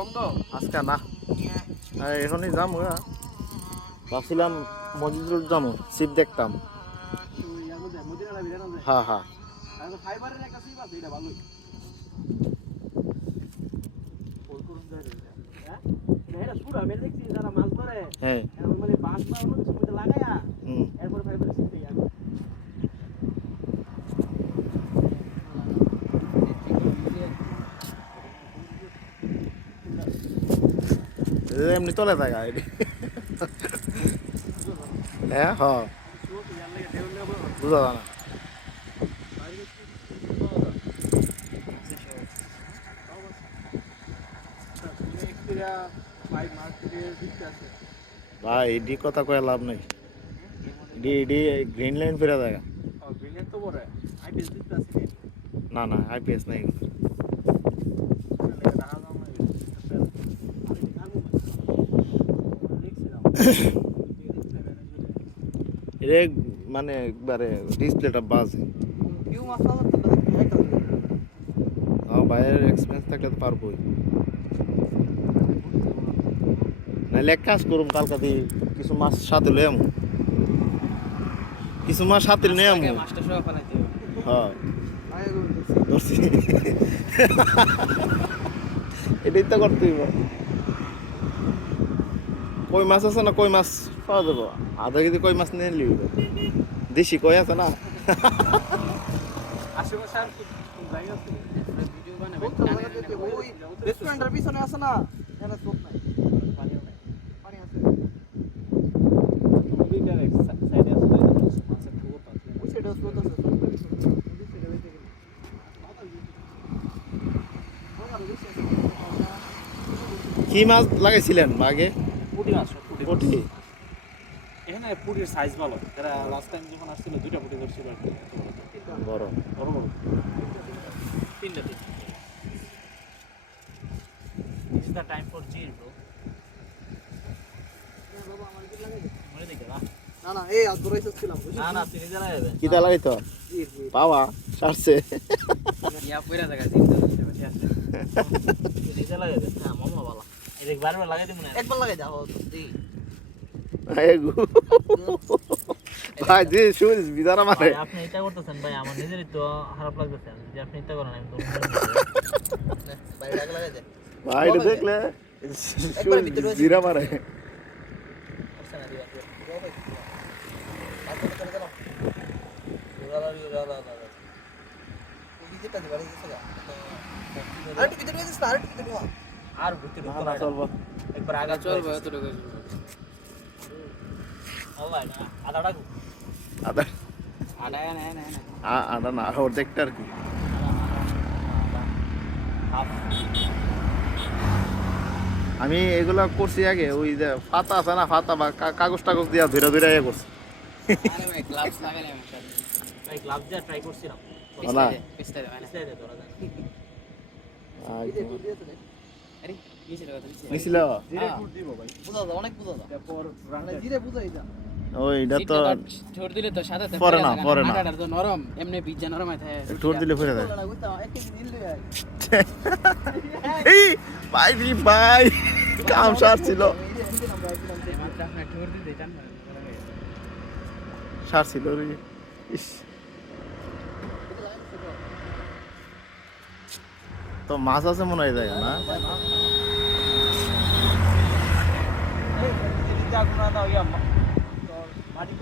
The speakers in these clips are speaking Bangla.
বন্ধ। আজকে না। আর এখনই যাম ওরা ভাবছিলাম মসজিদুল যাব সিট দেখতাম। হ্যাঁ হ্যাঁ। ফাইবারের একটা সিপ আছে এটা ভালোই হ্যাঁ? এটা পুরা মেরে দেখছি যারা মাছ ধরে হ্যাঁ এমন মানে বাঁশ বা অন্য কিছুর মধ্যে লাগায়া হুম এরপর ফাইবারের সিপ দিয়ে আগে এ এমনি চলে থাকা এটি হ্যাঁ হ্যাঁ বুঝা যায় না ভাই এডি কথা কয়ে লাভ নেই এডি এডি গ্রিন লাইন ফিরে দেখা না না আইপিএস নাই এটা মানে একবারে ডিসপ্লেটা বাজে। বাইরের এক্সপিরিয়েন্স থাকলে তো পারবোই। নাহলে এক কাজ করুম কালকা দিয়ে কিছু মাছ সাথে লই আমু। কিছু মাছ সাথে নিয়ে আমু। হ্যাঁ। এটাই তো করতে হইব। কই মাছ আছে না কই মাছ? পাওয়া যাব। আধা কেজি কই মাছ নিয়ে নিলি দেশি কই আছে না? আশেপাশে আর কি জায়গা আছে? ভিডিও রেস্টুরেন্টের পিছনে আছে না? এখানে চোখ নাই। পানি আছে। সাইডে আছে মাছের পুকুর পাশে ওই সাইডে স্রোত আছে। কি মাছ লাগাইছিলেন আগে? পুঁটি মাছ পুঁটি এখানে পুঁটির সাইজ ভালো। এরা লাস্ট টাইম যখন আসছিল দুইটা পুঁটি ধরছিল আর কি। বড়। বড় বড়। তিনটা তিন chill, bro. মরে দেখে না না না এই আজ ধরেছে ছিলাম না না তিনি জানা যাবে কি দা লাগাইতো পাওয়া সারছে। ইয়া পয়রা জায়গা তিনটা দিতে পারি আছে তিনি জানা যাবে হ্যাঁ মামলা ভালো এই দেখ বারবার লাগাই দিমু না একবার লাগাই দাও দি এগু ভাই যে শুজ বিদারা মারে ভাই আপনি এটা করতেছেন ভাই আমার নিজেরই তো খারাপ লাগতেছে যদি আপনি এটা করেন আমি তো বাইরে আগে লাগাই দে ভাই এটা দেখলে শুজ জিরা মারে আরেকটু ভিতরে গেছিস না আরেকটু ভিতরে ঢোকা। আর ঘুরতে না চলবো। একবার আগা চলবে এতটুকু আল্লাহ না আধা আদা আধা না না না আ- না অর্ধেকটা আর কি। আমি এগুলা করছি আগে ওই যে ফাতা আছে না ফাতা বা কাগজ টাগজ দিয়া ধরে ধরে ইয়ে করছি। ট্রাই করছিলাম। বুঝা অনেক বুঝা। মানে জিরে বুঝাই তো দিলে তো সাদা পরে না, পরে না। তো নরম এমনি পিজ্জা নরম হয় ঠোঁট দিলে যায়। এই ভাই রে ভাই কাম সার ছিল। সার ছিল রে ইস। তো মাছ আছে মনে হয় জায়গা না? মাটি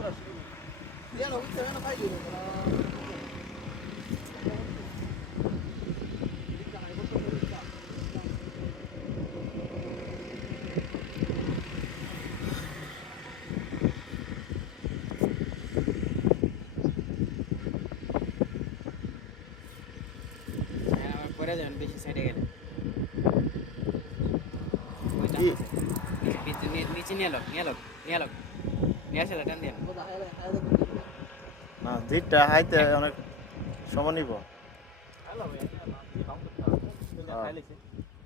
পুরো দিয়ে নাও, বুঝতে হবে না, খাই দিও, তোরা। পরে যাবেন বেশি সাইডে গেলে? নিচে নিয়ে লোক নিয়ে লোক নিয়ে লোক নিয়ে আসে টান দিয়ে হায় হায়। না জিটটা হাইতে অনেক সময় নিব।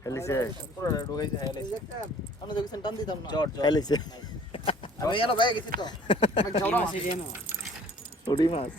খেলিছে এই যে একটা, আমরা দেখেছেন, টান দিতাম না। খেলিছে আমি এনো বাইরে গেছি তো। উড়ি মাছ।